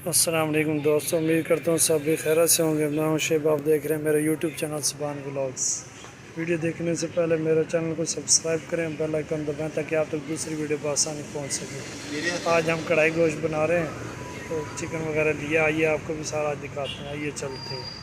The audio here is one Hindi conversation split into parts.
अस्सलाम वालेकुम दोस्तों, उम्मीद करता हूँ सब भी खैरियत से होंगे। मैं हूं शेब, आप देख रहे हैं मेरा यूट्यूब चैनल सुभान व्लॉग्स। वीडियो देखने से पहले मेरे चैनल को सब्सक्राइब करें, बेल आइकन दबाएं ताकि आप तक दूसरी वीडियो बआसानी पहुंच सके। आज हम कढ़ाई गोश्त बना रहे हैं, तो चिकन वगैरह लिया। आइए आपको भी सारा दिखाते हैं, आइए चलते हैं।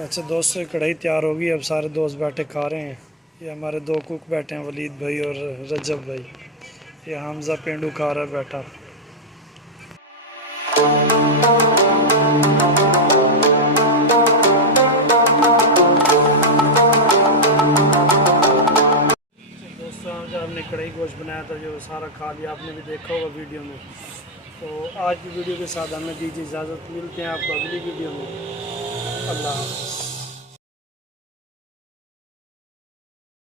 अच्छा दोस्तों, कढ़ाई तैयार होगी। अब सारे दोस्त बैठे खा रहे हैं। ये हमारे दो कुक बैठे हैं, वलीद भाई और रजब भाई। ये हमजा पेंडू खा रहा है बैठा। दोस्तों, जब हमने कढ़ाई गोश्त बनाया था, जो सारा खा लिया, आपने भी देखा होगा वीडियो में। तो आज की वीडियो के साथ हमें दीजिए इजाज़त। मिलते हैं आपको अगली वीडियो में। अल्लाह।